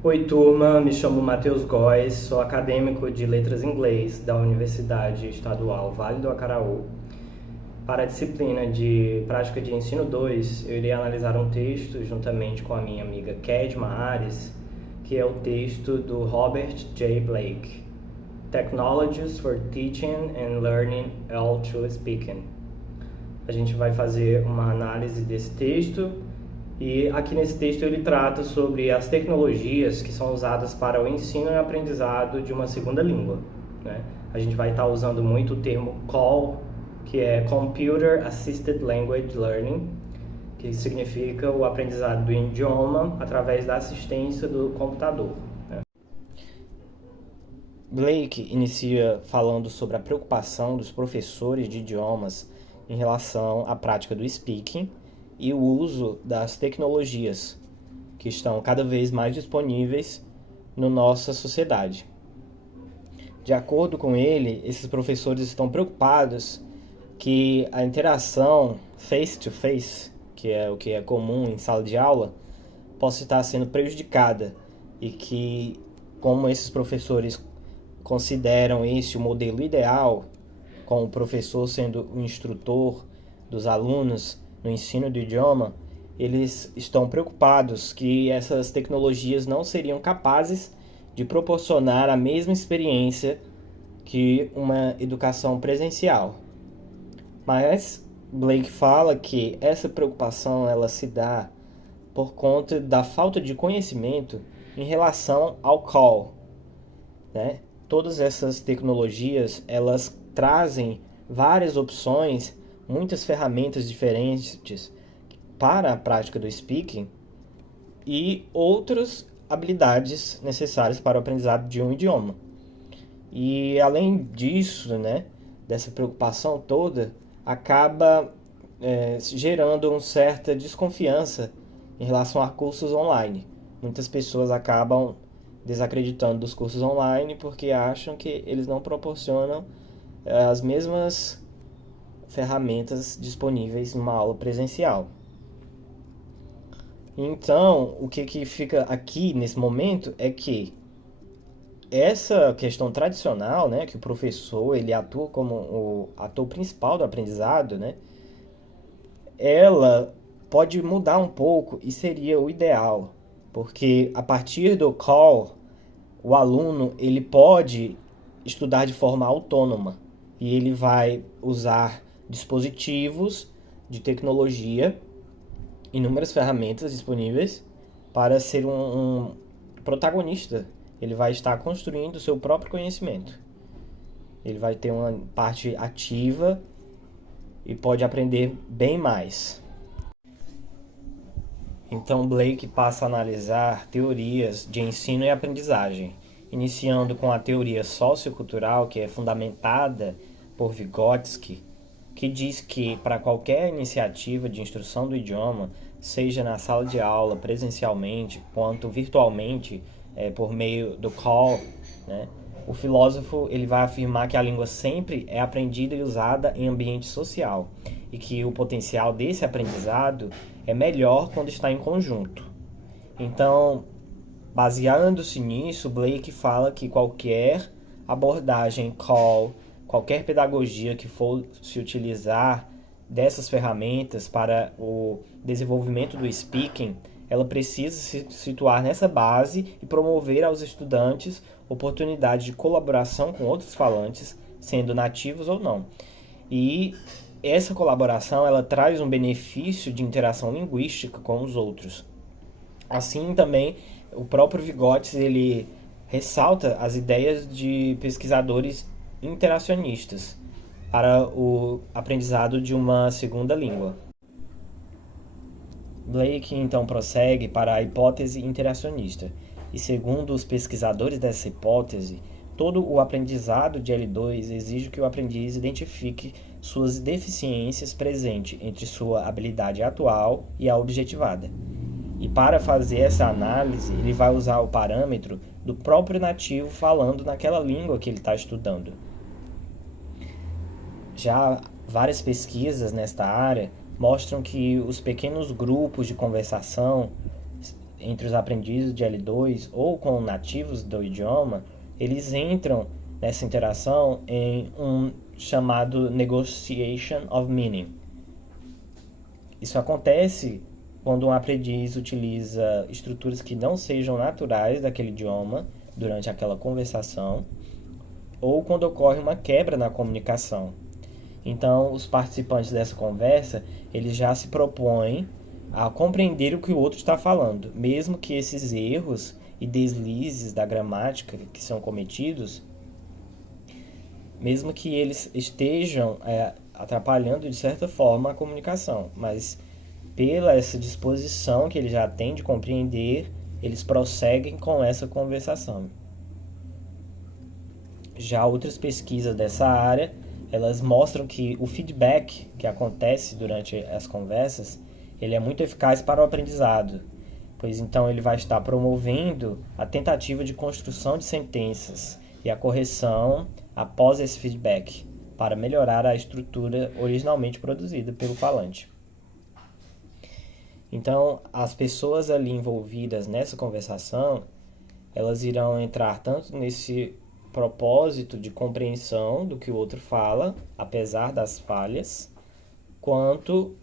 Oi, turma, me chamo Matheus Góes, sou acadêmico de Letras em Inglês da Universidade Estadual Vale do Acaraú. Para a disciplina de Prática de Ensino 2, eu irei analisar um texto juntamente com a minha amiga Kedma Ares, que é o texto do Robert J. Blake, Technologies for Teaching and Learning All Through Speaking. A gente vai fazer uma análise desse texto e aqui nesse texto ele trata sobre as tecnologias que são usadas para o ensino e aprendizado de uma segunda língua, né? A gente vai estar usando muito o termo CALL, que é Computer Assisted Language Learning, que significa o aprendizado do idioma através da assistência do computador, né? Blake inicia falando sobre a preocupação dos professores de idiomas em relação à prática do speaking e o uso das tecnologias que estão cada vez mais disponíveis na nossa sociedade. De acordo com ele, esses professores estão preocupados que a interação face-to-face, que é o que é comum em sala de aula, possa estar sendo prejudicada e que, como esses professores consideram esse o modelo ideal, com o professor sendo o instrutor dos alunos no ensino do idioma, eles estão preocupados que essas tecnologias não seriam capazes de proporcionar a mesma experiência que uma educação presencial. Mas Blake fala que essa preocupação ela se dá por conta da falta de conhecimento em relação ao call, né? Todas essas tecnologias elas trazem várias opções, muitas ferramentas diferentes para a prática do speaking e outras habilidades necessárias para o aprendizado de um idioma. E além disso, né, dessa preocupação toda, acaba gerando uma certa desconfiança em relação a cursos online. Muitas pessoas acabam desacreditando dos cursos online porque acham que eles não proporcionam as mesmas ferramentas disponíveis numa aula presencial. Então, o que fica aqui nesse momento é que essa questão tradicional, né, que o professor ele atua como o ator principal do aprendizado, né, ela pode mudar um pouco e seria o ideal, porque a partir do call, o aluno ele pode estudar de forma autônoma e ele vai usar dispositivos de tecnologia, inúmeras ferramentas disponíveis para ser um protagonista. Ele vai estar construindo o seu próprio conhecimento. Ele vai ter uma parte ativa e pode aprender bem mais. Então Blake passa a analisar teorias de ensino e aprendizagem, iniciando com a teoria sociocultural, que é fundamentada por Vygotsky, que diz que para qualquer iniciativa de instrução do idioma, seja na sala de aula, presencialmente, quanto virtualmente, por meio do call, né, o filósofo ele vai afirmar que a língua sempre é aprendida e usada em ambiente social e que o potencial desse aprendizado é melhor quando está em conjunto. Então, baseando-se nisso, Blake fala que qualquer abordagem call, qualquer pedagogia que for se utilizar dessas ferramentas para o desenvolvimento do speaking, ela precisa se situar nessa base e promover aos estudantes oportunidade de colaboração com outros falantes, sendo nativos ou não. E essa colaboração ela traz um benefício de interação linguística com os outros. Assim também, o próprio Vygotsky ele ressalta as ideias de pesquisadores interacionistas para o aprendizado de uma segunda língua. Blake então prossegue para a hipótese interacionista, e segundo os pesquisadores dessa hipótese, todo o aprendizado de L2 exige que o aprendiz identifique suas deficiências presentes entre sua habilidade atual e a objetivada. E para fazer essa análise, ele vai usar o parâmetro do próprio nativo falando naquela língua que ele está estudando. Já várias pesquisas nesta área mostram que os pequenos grupos de conversação entre os aprendizes de L2 ou com nativos do idioma, eles entram nessa interação em um chamado Negotiation of Meaning. Isso acontece quando um aprendiz utiliza estruturas que não sejam naturais daquele idioma durante aquela conversação, ou quando ocorre uma quebra na comunicação. Então, os participantes dessa conversa, eles já se propõem a compreender o que o outro está falando, mesmo que esses erros e deslizes da gramática que são cometidos, mesmo que eles estejam atrapalhando de certa forma a comunicação, mas pela essa disposição que ele já tem de compreender, eles prosseguem com essa conversação. Já outras pesquisas dessa área, elas mostram que o feedback que acontece durante as conversas, ele é muito eficaz para o aprendizado, pois então ele vai estar promovendo a tentativa de construção de sentenças e a correção após esse feedback, para melhorar a estrutura originalmente produzida pelo falante. Então, as pessoas ali envolvidas nessa conversação, elas irão entrar tanto nesse propósito de compreensão do que o outro fala, apesar das falhas, quanto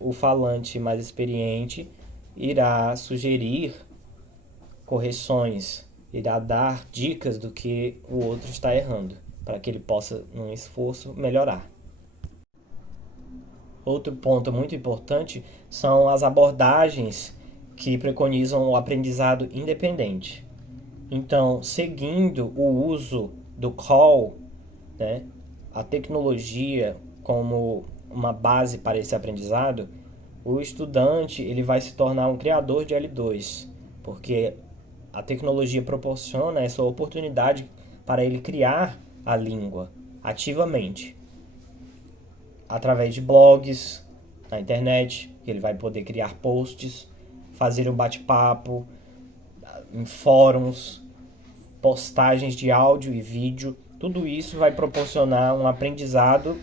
o falante mais experiente irá sugerir correções, irá dar dicas do que o outro está errando, para que ele possa, num esforço, melhorar. Outro ponto muito importante são as abordagens que preconizam o aprendizado independente. Então, seguindo o uso do call, né, a tecnologia como uma base para esse aprendizado, o estudante ele vai se tornar um criador de L2, porque a tecnologia proporciona essa oportunidade para ele criar a língua ativamente, através de blogs na internet, que ele vai poder criar posts, fazer um bate-papo em fóruns, postagens de áudio e vídeo. Tudo isso vai proporcionar um aprendizado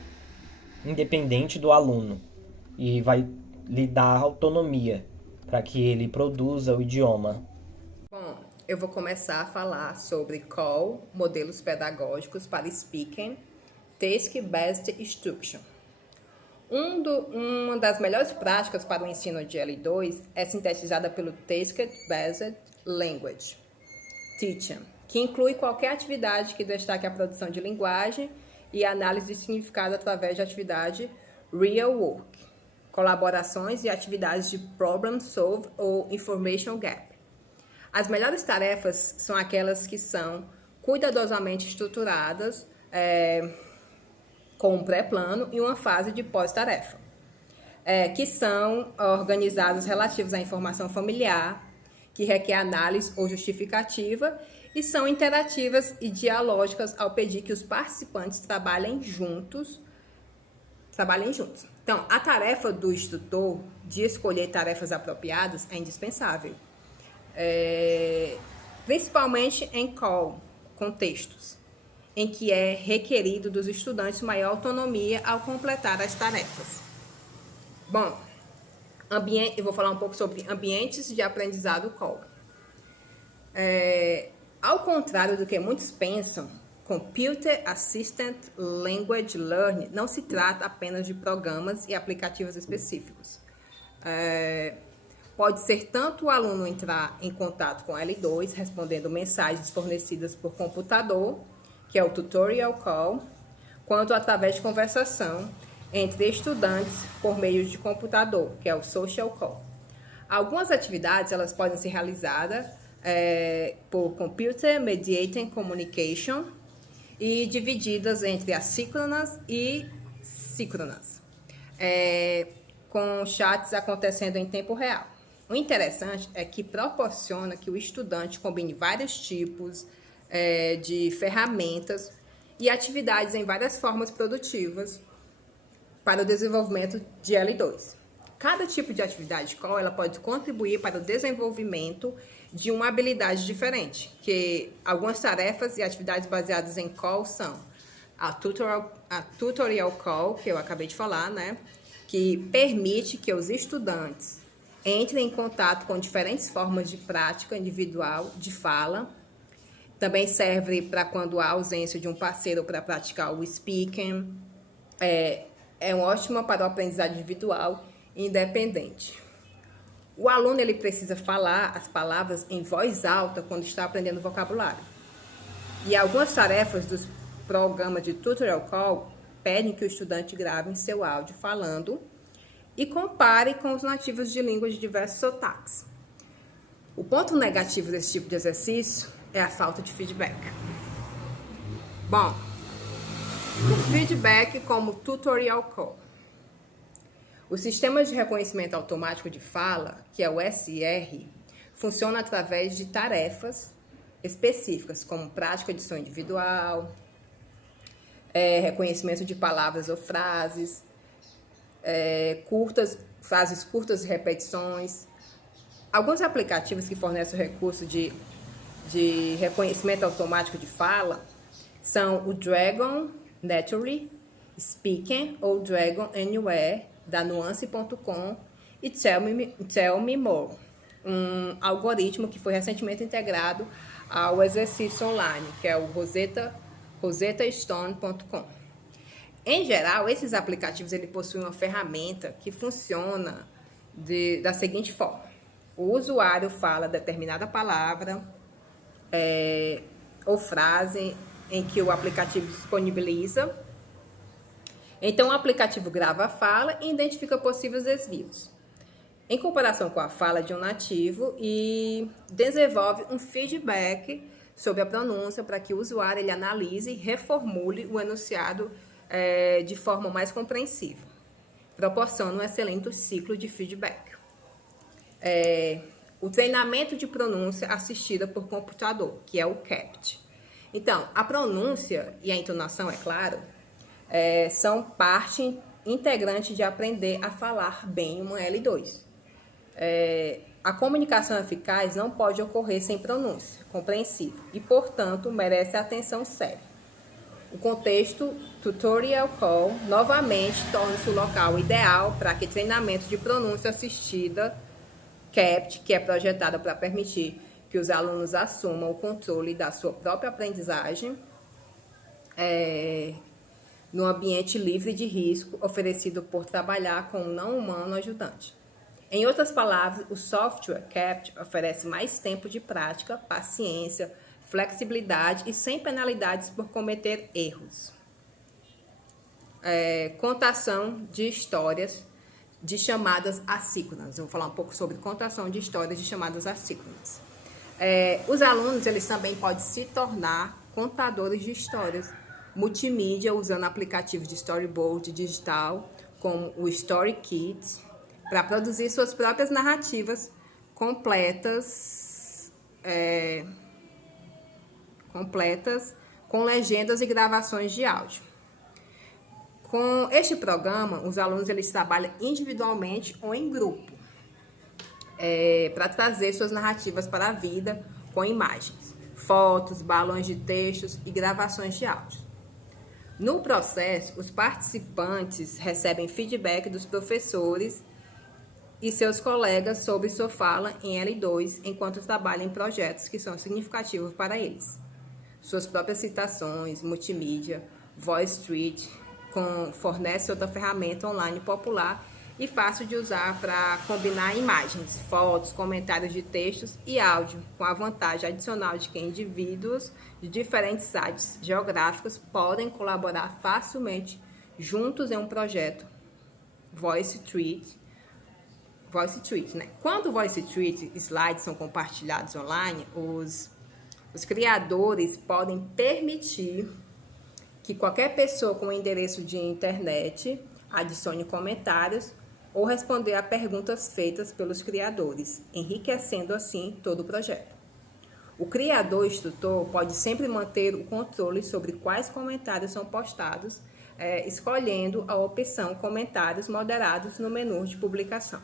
independente do aluno e vai lhe dar autonomia para que ele produza o idioma. Bom, eu vou começar a falar sobre CALL, modelos pedagógicos para Speaking, Task-Based Instruction. Uma das melhores práticas para o ensino de L2 é sintetizada pelo Task-Based Language Teaching, que inclui qualquer atividade que destaque a produção de linguagem e análise de significado através de atividade Real Work, colaborações e atividades de Problem Solve ou Information Gap. As melhores tarefas são aquelas que são cuidadosamente estruturadas, com um pré-plano e uma fase de pós-tarefa, que são organizados relativos à informação familiar, que requer análise ou justificativa, e são interativas e dialógicas ao pedir que os participantes trabalhem juntos. Então, a tarefa do instrutor de escolher tarefas apropriadas é indispensável, principalmente em call, contextos, em que é requerido dos estudantes maior autonomia ao completar as tarefas. Bom, eu vou falar um pouco sobre ambientes de aprendizado call. Ao contrário do que muitos pensam, Computer Assisted Language Learning não se trata apenas de programas e aplicativos específicos. Pode ser tanto o aluno entrar em contato com L2, respondendo mensagens fornecidas por computador, que é o Tutorial Call, quanto através de conversação entre estudantes por meio de computador, que é o Social Call. Algumas atividades elas podem ser realizadas por Computer Mediated Communication e divididas entre assíncronas e síncronas, com chats acontecendo em tempo real. O interessante é que proporciona que o estudante combine vários tipos de ferramentas e atividades em várias formas produtivas para o desenvolvimento de L2. Cada tipo de atividade call ela pode contribuir para o desenvolvimento de uma habilidade diferente, que algumas tarefas e atividades baseadas em call são a tutorial call, que eu acabei de falar, né, que permite que os estudantes entre em contato com diferentes formas de prática individual de fala. Também serve para quando há ausência de um parceiro para praticar o speaking. É ótima para o aprendizado individual e independente. O aluno ele precisa falar as palavras em voz alta quando está aprendendo vocabulário. E algumas tarefas dos programas de Tutorial Call pedem que o estudante grave seu áudio falando e compare com os nativos de línguas de diversos sotaques. O ponto negativo desse tipo de exercício é a falta de feedback. Bom, o feedback como Tutorial Call. O sistema de reconhecimento automático de fala, que é o SR, funciona através de tarefas específicas, como prática de som individual, reconhecimento de palavras ou frases, frases curtas e repetições. Alguns aplicativos que fornecem o recurso de reconhecimento automático de fala são o Dragon Naturally Speaking ou Dragon Anywhere, da Nuance.com, e Tell Me More, um algoritmo que foi recentemente integrado ao exercício online, que é o rosettastone.com. Em geral, esses aplicativos ele possuem uma ferramenta que funciona da seguinte forma. O usuário fala determinada palavra ou frase em que o aplicativo disponibiliza. Então, o aplicativo grava a fala e identifica possíveis desvios, em comparação com a fala de um nativo, e desenvolve um feedback sobre a pronúncia para que o usuário ele analise e reformule o enunciado de forma mais compreensível. Proporciona um excelente ciclo de feedback. O treinamento de pronúncia assistida por computador, que é o CAPT. Então, a pronúncia e a entonação, é claro, são parte integrante de aprender a falar bem uma L2. A comunicação eficaz não pode ocorrer sem pronúncia compreensível e, portanto, merece atenção séria. O contexto Tutorial Call novamente torna-se o local ideal para que treinamento de pronúncia assistida CAPT, que é projetada para permitir que os alunos assumam o controle da sua própria aprendizagem, no ambiente livre de risco oferecido por trabalhar com um não humano ajudante. Em outras palavras, o software CAPT oferece mais tempo de prática, paciência, flexibilidade e sem penalidades por cometer erros. Contação de histórias de chamadas assíncronas. Eu vou falar um pouco sobre contação de histórias de chamadas assíncronas. Os alunos eles também podem se tornar contadores de histórias multimídia usando aplicativos de storyboard digital, como o StoryKit, para produzir suas próprias narrativas completas com legendas e gravações de áudio. Com este programa, os alunos eles trabalham individualmente ou em grupo para trazer suas narrativas para a vida com imagens, fotos, balões de textos e gravações de áudio. No processo, os participantes recebem feedback dos professores e seus colegas sobre sua fala em L2 enquanto trabalham em projetos que são significativos para eles. Suas próprias citações, multimídia, VoiceTreat, fornece outra ferramenta online popular e fácil de usar para combinar imagens, fotos, comentários de textos e áudio, com a vantagem adicional de que indivíduos de diferentes sites geográficos podem colaborar facilmente juntos em um projeto VoiceTreat, né? Quando o VoiceTreat slides são compartilhados online, os criadores podem permitir que qualquer pessoa com endereço de internet adicione comentários ou responder a perguntas feitas pelos criadores, enriquecendo assim todo o projeto. O criador instrutor pode sempre manter o controle sobre quais comentários são postados, escolhendo a opção comentários moderados no menu de publicação.